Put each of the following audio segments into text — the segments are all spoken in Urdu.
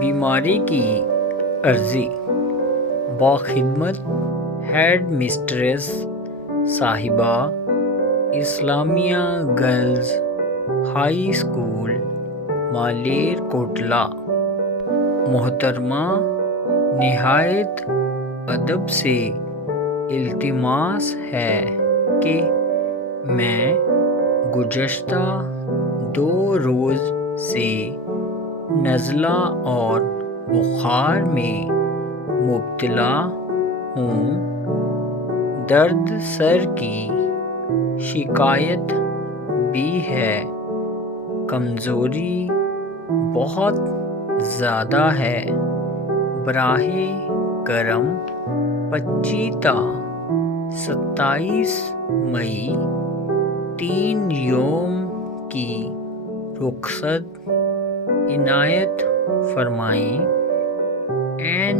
بیماری کی عرضی باخدمت ہیڈ مسٹریس صاحبہ اسلامیہ گرلز ہائی اسکول مالیر کوٹلہ محترمہ نہایت ادب سے التماس ہے کہ میں گزشتہ 2 روز سے نزلہ اور بخار میں مبتلا ہوں۔ درد سر کی شکایت بھی ہے۔ کمزوری بہت زیادہ ہے۔ براہ کرم 25 تا 27 مئی 3 یوم کی رخصت عنایت فرمائیں۔ عین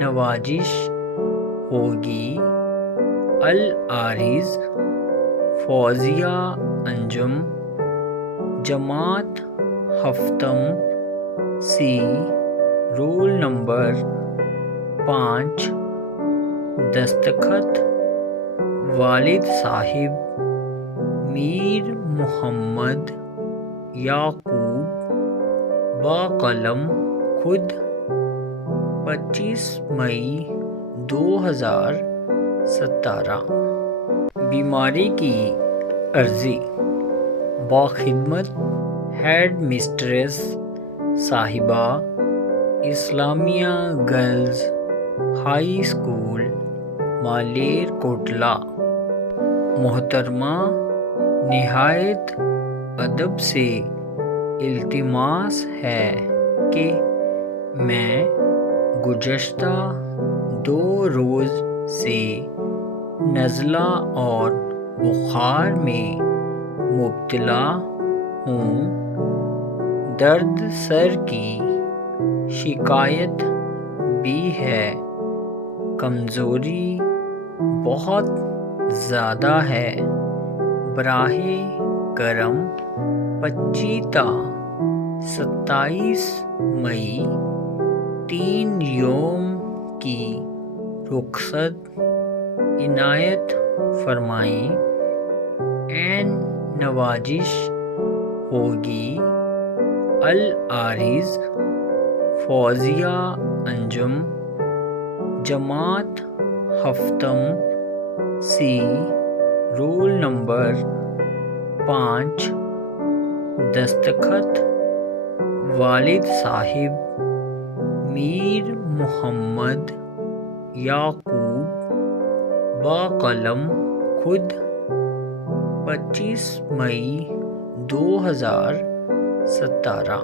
نوازش ہوگی۔ العارض فوزیہ انجم، جماعت ہفتم سی، رول نمبر 5۔ دستخط والد صاحب میر محمد یعقوب، بقلم خود 25 مئی 2017۔ بیماری کی عرضی باخدمت ہیڈ مسٹریس صاحبہ اسلامیہ گرلز ہائی اسکول مالیر کوٹلہ محترمہ نہایت ادب سے التماس ہے کہ میں گزشتہ 2 روز سے نزلہ اور بخار میں مبتلا ہوں۔ درد سر کی شکایت بھی ہے۔ کمزوری بہت زیادہ ہے۔ براہ کرم 25 تا 27 مئی 3 یوم کی رخصت عنایت فرمائیں۔ عین نوازش ہوگی۔ العارض فوزیہ انجم، جماعت ہفتم سی، رول نمبر 5۔ دستخط والد صاحب میر محمد یعقوب، بقلم خود 25 مئی 2017۔